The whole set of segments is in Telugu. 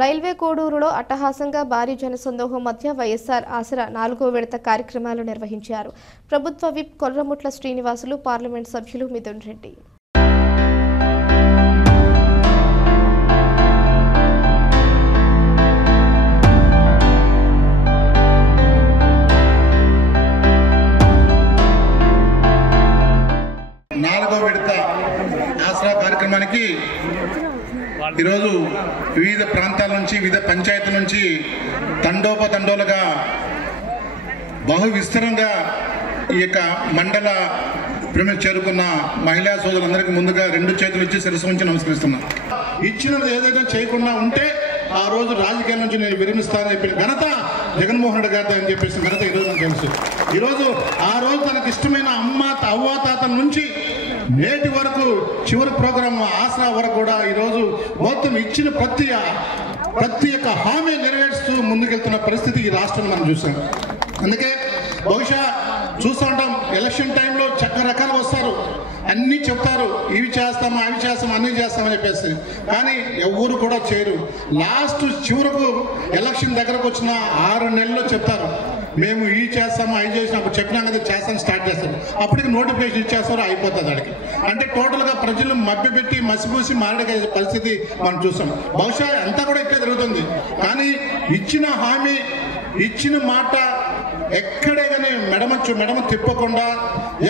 రైల్వే కోడూరులో అట్టహాసంగా భారీ జనసందోహం మధ్య వైఎస్ఆర్ ఆసరా 4వ విడత కార్యక్రమాలు నిర్వహించారు. ప్రభుత్వ విప్ కొర్రముట్ల శ్రీనివాసులు, పార్లమెంట్ సభ్యులు మిథున్ రెడ్డి. ఆసరా కార్యక్రమానికి ఈరోజు వివిధ ప్రాంతాల నుంచి, వివిధ పంచాయతీల నుంచి తండోపతండోలుగా బహు విస్తరంగా ఈ యొక్క మండల చేరుకున్న మహిళా సోదరులందరికీ ముందుగా 2 చేతులు ఇచ్చి శిరస్సు ఉంచి నమస్కరిస్తున్నాను. ఇచ్చినది ఏదైనా చేయకుండా ఉంటే ఆ రోజు రాజకీయాల నుంచి నేను విరమిస్తానని చెప్పిన ఘనత జగన్మోహన్ రెడ్డి గారితో అని చెప్పేసి ఘనత ఈరోజు నాకు తెలుసు. ఈరోజు ఆ రోజు తనకు ఇష్టమైన అవ్వాతాతల నుంచి నేటి వరకు చివరి ప్రోగ్రాం ఆసరా వరకు కూడా ఈరోజు మొత్తం ఇచ్చిన ప్రతి ఒక్క హామీ నెరవేరుస్తూ ముందుకెళ్తున్న పరిస్థితి ఈ రాష్ట్రం మనం చూసాం. అందుకే బహుశా చూస్తూ ఉంటాం, ఎలక్షన్ టైంలో రకరకాలు వస్తారు, అన్నీ చెప్తారు, ఇవి చేస్తాము అవి చేస్తాము అన్నీ చేస్తామని చెప్పేసి, కానీ ఎవరు కూడా చేయరు. లాస్ట్ చివరకు ఎలక్షన్ దగ్గరకు వచ్చిన 6 నెలల్లో చెప్తారు మేము ఇవి చేస్తాము అవి చేసినప్పుడు చెప్పినాం కదా చేస్తాను స్టార్ట్ చేస్తారు, అప్పటికి నోటిఫికేషన్ ఇచ్చేస్తారు, అయిపోతుంది అడిగి. అంటే టోటల్గా ప్రజలు మభ్యపెట్టి మసిపూసి మారడే పరిస్థితి మనం చూస్తాం. బహుశా అంతా కూడా ఇట్లా జరుగుతుంది. కానీ ఇచ్చిన హామీ, ఇచ్చిన మాట ఎక్కడే కానీ మెడమ తిప్పకుండా,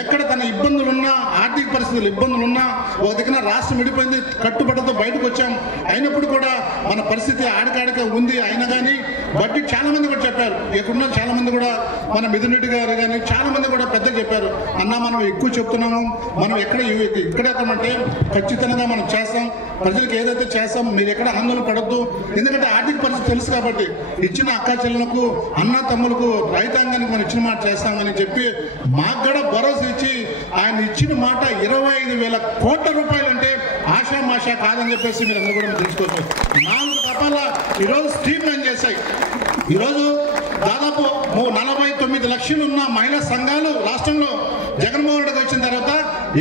ఎక్కడ తన ఇబ్బందులున్నా, ఆర్థిక పరిస్థితులు ఇబ్బందులున్నా, ఒక దగ్గర రాష్ట్రం విడిపోయింది, కట్టుబడితో బయటకు వచ్చాం, అయినప్పుడు కూడా మన పరిస్థితి ఆడికాడిక ఉంది. అయినా కానీ బడ్జెట్ చాలా మంది కూడా చెప్పారు, ఇక్కడున్న చాలా మంది కూడా, మన మిథున్ రెడ్డి గారు కానీ చాలా మంది కూడా పెద్దలు చెప్పారు, అన్న మనం ఎక్కువ చెప్తున్నాము, మనం ఇక్కడెక్కమంటే ఖచ్చితంగా మనం చేస్తాం, ప్రజలకు ఏదైతే చేస్తాం మీరు ఎక్కడ ఆందోళన పడద్దు. ఎందుకంటే ఆర్థిక పరిస్థితి తెలుసు కాబట్టి ఇచ్చిన అక్కా చెల్లెలకు, అన్న తమ్ములకు, రైతాంగానికి మనం ఇచ్చిన మాట చేస్తామని చెప్పి మాకు కూడా భరోసా ఇచ్చి ఆయన ఇచ్చిన మాట 25,000 కోట్ల రూపాయలు అంటే ఆషామాషా కాదని చెప్పేసి మీరు అందరూ కూడా తెలుసుకోవచ్చు. 4 దఫాల ఈరోజు స్ట్రీమ్ లైన్ చేశాయి. ఈరోజు దాదాపు 49 లక్షలు ఉన్న మహిళా సంఘాలు రాష్ట్రంలో జగన్మోహన్ రెడ్డి వచ్చిన తర్వాత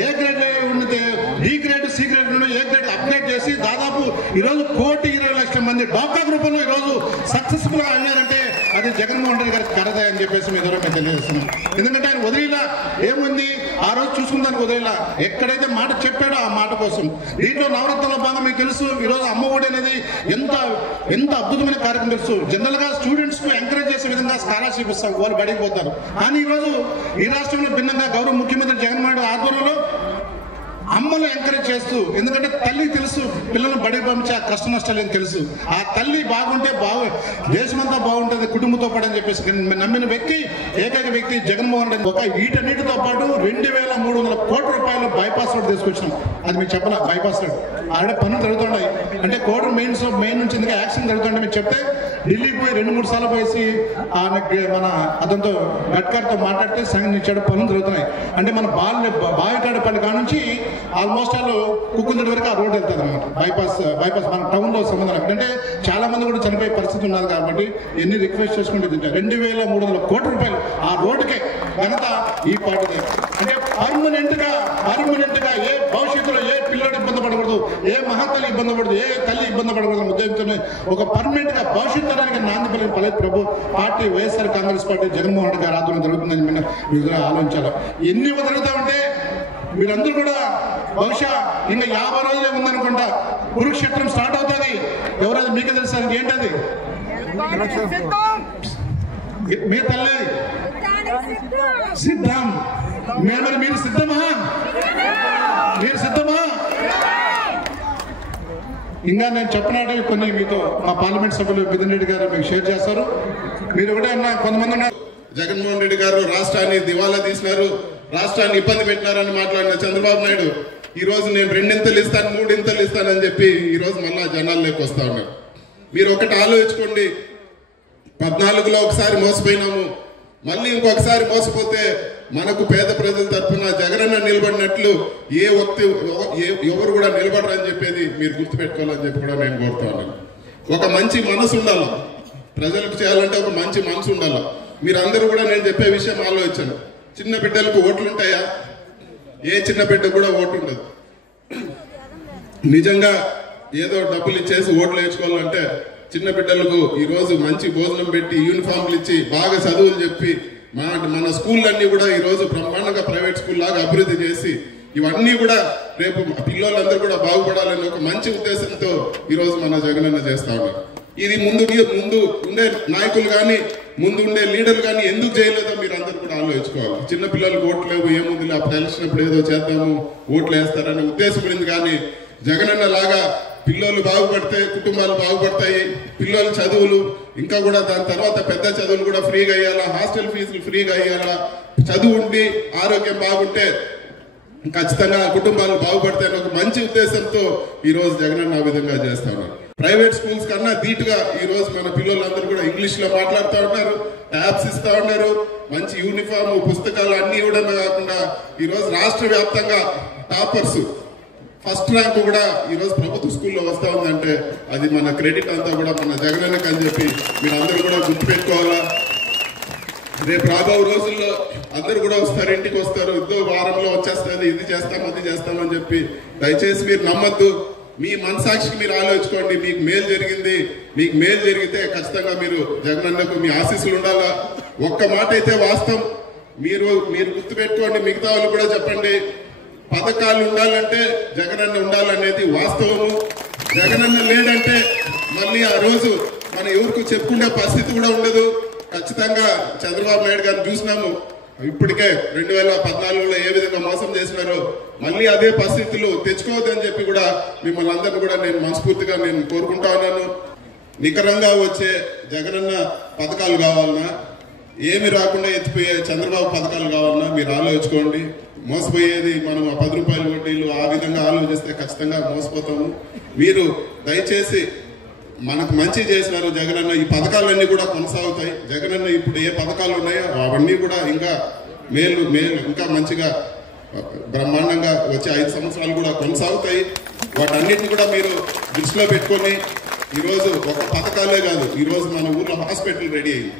ఏ గ్రేడ్ ఉన్నది, డి గ్రేడ్, సి గ్రేడ్ నుండి ఏ గ్రేడ్ అప్గ్రేడ్ చేసి దాదాపు ఈరోజు 1,20,00,000 మంది డాక్టర్ గ్రూపుల్లో ఈరోజు సక్సెస్ఫుల్ గా అయ్యారంటే అది జగన్మోహన్ రెడ్డి గారికి కరదా అని చెప్పేసి మీ ద్వారా మేము తెలియజేస్తున్నాం. ఎందుకంటే ఆయన వదిలేలా ఏముంది, ఆ రోజు చూసుకుందానికి వదిలేలా, ఎక్కడైతే మాట చెప్పాడో ఆ మాట కోసం. దీంట్లో నవరత్నాల భాగం మీకు తెలుసు. ఈరోజు అమ్మఒడి అనేది ఎంత అద్భుతమైన కార్యక్రమం తెలుసు. జనరల్ గా స్టూడెంట్స్ కు ఎంకరేజ్ చేసే విధంగా స్కాలర్షిప్ ఇస్తాం, వాళ్ళు బడికి పోతారు. కానీ ఈరోజు ఈ రాష్ట్రంలో భిన్నంగా గౌరవ ముఖ్యమంత్రి జగన్మోహన్ రెడ్డి ఆధ్వర్యంలో అమ్మను ఎంకరేజ్ చేస్తూ, ఎందుకంటే తల్లి తెలుసు పిల్లలను బడికి పంపించే ఆ కష్ట నష్టాలు తెలుసు. ఆ తల్లి బాగుంటే దేశమంతా బాగుంటుంది కుటుంబంతో పాటు అని చెప్పేసి నమ్మిన వ్యక్తి, ఏకైక వ్యక్తి జగన్మోహన్ రెడ్డి. ఒక వీటన్నిటితో పాటు 2,300 కోట్ల రూపాయలు బైపాస్ రోడ్ తీసుకొచ్చినాం. అది మీకు చెప్పాల, బైపాస్ రోడ్ ఆడే పనులు జరుగుతున్నాయి. అంటే కోడూరు మెయిన్ నుంచి ఎందుకు యాక్సిడెంట్ జరుగుతుంటే మీరు చెప్తే ఢిల్లీకి పోయి 2-3 సార్లు పోయేసి మన అతనితో గడ్కర్తో మాట్లాడితే సంఘం ఇచ్చాడు, పనులు జరుగుతున్నాయి. అంటే మన బావికాడపల్లి కాడ నుంచి ఆల్మోస్ట్ వాళ్ళు కుక్కులదొడ్డి వరకు ఆ రోడ్ వెళ్తుంది అనమాట. బైపాస్ మన టౌన్ లో సంబంధం. అంటే చాలా మంది కూడా చనిపోయే పరిస్థితి ఉన్నది కాబట్టి ఎన్ని రిక్వెస్ట్ చేసుకుంటే 2,300 కోట్ల రూపాయలు ఆ రోడ్డుకే ఘనత ఈ పార్టీ. అంటే పర్మనెంట్ గా ఏ భవిష్యత్తులో ఏ పిల్లడు ఇబ్బంది పడకూడదు, ఏ మహాతల్లి ఇబ్బంది పడదు, ఏ తల్లి ఇబ్బంది పడకూడదు ఉద్దేశంతో ఒక పర్మనెంట్ గా భవిష్యత్ తరానికి నాంది పలికి ప్రభు పార్టీ వైఎస్ఆర్ కాంగ్రెస్ పార్టీ జగన్మోహన్ రెడ్డి గారి ఆధ్వర్యంలో జరుగుతుందని మీరు ఆలోచించాలి. ఎన్ని జరుగుతామంటే మీరందరూ కూడా బహుశా ఇంకా 50 రోజులే ఉందనుకుంటా కురుక్షేత్రం స్టార్ట్ అవుతుంది. ఎవరైనా మీకే తెలుసు ఏంటది? మీ తల్లి సిద్ధం. మీరు సిద్ధమా? మీరు సిద్ధమా? ఇంకా నేను చెప్పినట్టు కొన్ని మీతో మా పార్లమెంట్ సభ్యులు మిథున్ రెడ్డి గారు మీకు షేర్ చేస్తారు. మీరు ఒకటే అన్నా, కొంతమంది ఉన్నారు జగన్మోహన్ రెడ్డి గారు రాష్ట్రాన్ని దివాలా తీసినారు, రాష్ట్రాన్ని ఇబ్బంది పెట్టినారని మాట్లాడిన చంద్రబాబు నాయుడు ఈ రోజు నేను 2 ఇంతలు ఇస్తాను 3 ఇంతలు ఇస్తానని చెప్పి ఈ రోజు మళ్ళా జనాల్లోకి వస్తా ఉన్నారు. మీరు ఒకటి ఆలోచించుకోండి, 14లో ఒకసారి మోసపోయినాము, మళ్ళీ ఇంకొకసారి మోసపోతే మనకు పేద ప్రజల తరఫున జగనన్న నిలబడినట్లు ఎవరు కూడా నిలబడరని చెప్పేది మీరు గుర్తుపెట్టుకోవాలని చెప్పి కూడా నేను కోరుతా ఉన్నాను. ఒక మంచి మనసు ఉండాలి, ప్రజలకు చేయాలంటే ఒక మంచి మనసు ఉండాలి. మీరందరూ కూడా నేను చెప్పే విషయం ఆలోచించండి. చిన్న బిడ్డలకు ఓట్లు ఉంటాయా? ఏ చిన్న బిడ్డ కూడా ఓటు ఉండదు. నిజంగా ఏదో డబ్బులు ఇచ్చేసి ఓట్లు వేసుకోవాలంటే చిన్న బిడ్డలకు ఈ రోజు మంచి భోజనం పెట్టి యూనిఫామ్లు ఇచ్చి బాగా చదువులు చెప్పి మన స్కూళ్ళన్నీ కూడా ఈ రోజు బ్రహ్మాండంగా ప్రైవేట్ స్కూల్ లాగా అభివృద్ధి చేసి ఇవన్నీ కూడా రేపు పిల్లలందరూ కూడా బాగుపడాలని ఒక మంచి ఉద్దేశంతో ఈ రోజు మన జగనన్న చేస్తా ఉన్నారు. ఇది ముందు ఉండే నాయకులు కానీ ముందు ఉండే లీడర్లు కానీ ఎందుకు చేయలేదో మీరు అందరూ కూడా ఆలోచించుకోవాలి. చిన్నపిల్లలకు ఓట్లు లేవు, ఏముంది అప్పుడు ఎలక్షన్ అప్పుడు ఏదో చేద్దాము ఓట్లు వేస్తారనే ఉద్దేశం ఉంది. కానీ జగనన్న లాగా పిల్లలు బాగుపడితే కుటుంబాలు బాగుపడతాయి, పిల్లల చదువులు ఇంకా కూడా దాని తర్వాత పెద్ద చదువులు కూడా ఫ్రీగా అయ్యాలా, హాస్టల్ ఫీజులు ఫ్రీగా అయ్యాలా, చదువు ఉండి ఆరోగ్యం బాగుంటే ఖచ్చితంగా కుటుంబాలు బాగుపడతాయని ఒక మంచి ఉద్దేశంతో ఈ రోజు జగనన్న ఆ విధంగా చేస్తా ఉన్నారు. ప్రైవేట్ స్కూల్స్ కన్నా ధీటుగా ఈ రోజు మన పిల్లలందరూ కూడా ఇంగ్లీష్ లో మాట్లాడుతూ ఉన్నారు, ట్యాబ్స్ ఇస్తా ఉన్నారు, మంచి యూనిఫామ్ పుస్తకాలు అన్ని ఇవ్వడమే కాకుండా ఈ రోజు రాష్ట్ర వ్యాప్తంగా టాపర్స్ ఫస్ట్ ర్యాంక్ కూడా ఈ రోజు ప్రభుత్వ స్కూల్లో వస్తా ఉందంటే అది మన క్రెడిట్ అంతా కూడా మన జగనన్నకి అని చెప్పి మీరు అందరూ కూడా గుర్తుపెట్టుకోవాలా. రేపు రాబో రోజుల్లో అందరు కూడా వస్తారు, ఇంటికి వస్తారు, ఇదో వారంలో వచ్చేస్తుంది, ఇది చేస్తాం అది చేస్తామని చెప్పి దయచేసి మీరు నమ్మద్దు. మీ మనసాక్షికి మీరు ఆలోచించుకోండి. మీకు మేలు జరిగింది, మీకు మేలు జరిగితే ఖచ్చితంగా మీరు జగనన్నకు మీ ఆశీస్సులు ఉండాలా. ఒక్క మాట అయితే వాస్తవం, మీరు గుర్తుపెట్టుకోండి, మిగతా వాళ్ళు కూడా చెప్పండి. పథకాలు ఉండాలంటే జగనన్న ఉండాలనేది వాస్తవము. జగనన్న లేడంటే మళ్ళీ ఆ రోజు మన ఎవరికి చెప్పుకునే పరిస్థితి కూడా ఉండదు. ఖచ్చితంగా చంద్రబాబు నాయుడు గారిని చూసినాము, ఇప్పటికే 2014లో ఏ విధంగా మోసం చేసినారో మళ్ళీ అదే పరిస్థితులు తెచ్చుకోవద్దని చెప్పి కూడా మిమ్మల్ని అందరినీ కూడా నేను మనస్ఫూర్తిగా నేను కోరుకుంటా ఉన్నాను. నికరంగా వచ్చే జగనన్న పథకాలు కావాలన్నా, ఏమి రాకుండా ఎత్తిపోయే చంద్రబాబు పథకాలు కావాలన్నా మీరు ఆలోచించుకోండి. మోసపోయేది మనం 10 రూపాయల వడ్డీలు ఆ విధంగా ఆలోచిస్తే ఖచ్చితంగా మోసపోతాము. మీరు దయచేసి మనకు మంచి చేసినారు జగనన్న, ఈ పథకాలన్నీ కూడా కొనసాగుతాయి. జగనన్న ఇప్పుడు ఏ పథకాలు ఉన్నాయో అవన్నీ కూడా ఇంకా మేలు ఇంకా మంచిగా బ్రహ్మాండంగా వచ్చే 5 సంవత్సరాలు కూడా కొనసాగుతాయి. వాటన్నిటిని కూడా మీరు దృష్టిలో పెట్టుకొని ఈరోజు ఒక పథకాలే కాదు, ఈరోజు మన ఊర్లో హాస్పిటల్ రెడీ అయ్యింది,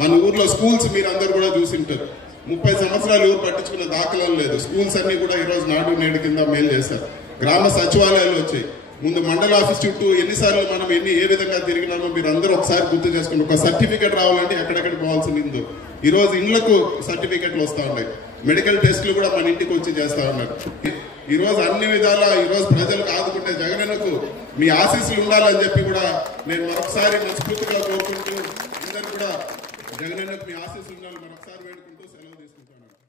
మన ఊర్లో స్కూల్స్ మీరు అందరు కూడా చూసింటారు. 30 సంవత్సరాలు ఊరు పట్టించుకున్న దాఖలాలు లేదు. స్కూల్స్ అన్ని కూడా ఈరోజు నాడు నేడు కింద మేలు చేశారు. గ్రామ సచివాలయాలు వచ్చాయి. ముందు మండల ఆఫీస్ చుట్టూ ఎన్నిసార్లు మనం ఏ విధంగా తిరిగినామో మీరు అందరూ ఒకసారి గుర్తు చేసుకుని ఒక సర్టిఫికేట్ రావాలంటే ఎక్కడెక్కడ పోవాల్సింది. ఈ రోజు ఇళ్లకు సర్టిఫికెట్లు వస్తా ఉన్నాయి, మెడికల్ టెస్టులు కూడా మన ఇంటికి వచ్చి చేస్తా ఉన్నారు. ఈ రోజు అన్ని విధాల ఈ రోజు ప్రజలకు ఆదుకుంటే జగనన్నకు మీ ఆశీస్సులు ఉండాలని చెప్పి కూడా నేను మరొకసారి మనస్ఫూర్తిగా కోరుకుంటూ అందరూ కూడా జగనన్నకు మీ ఆశీస్సులు ఉండాలి.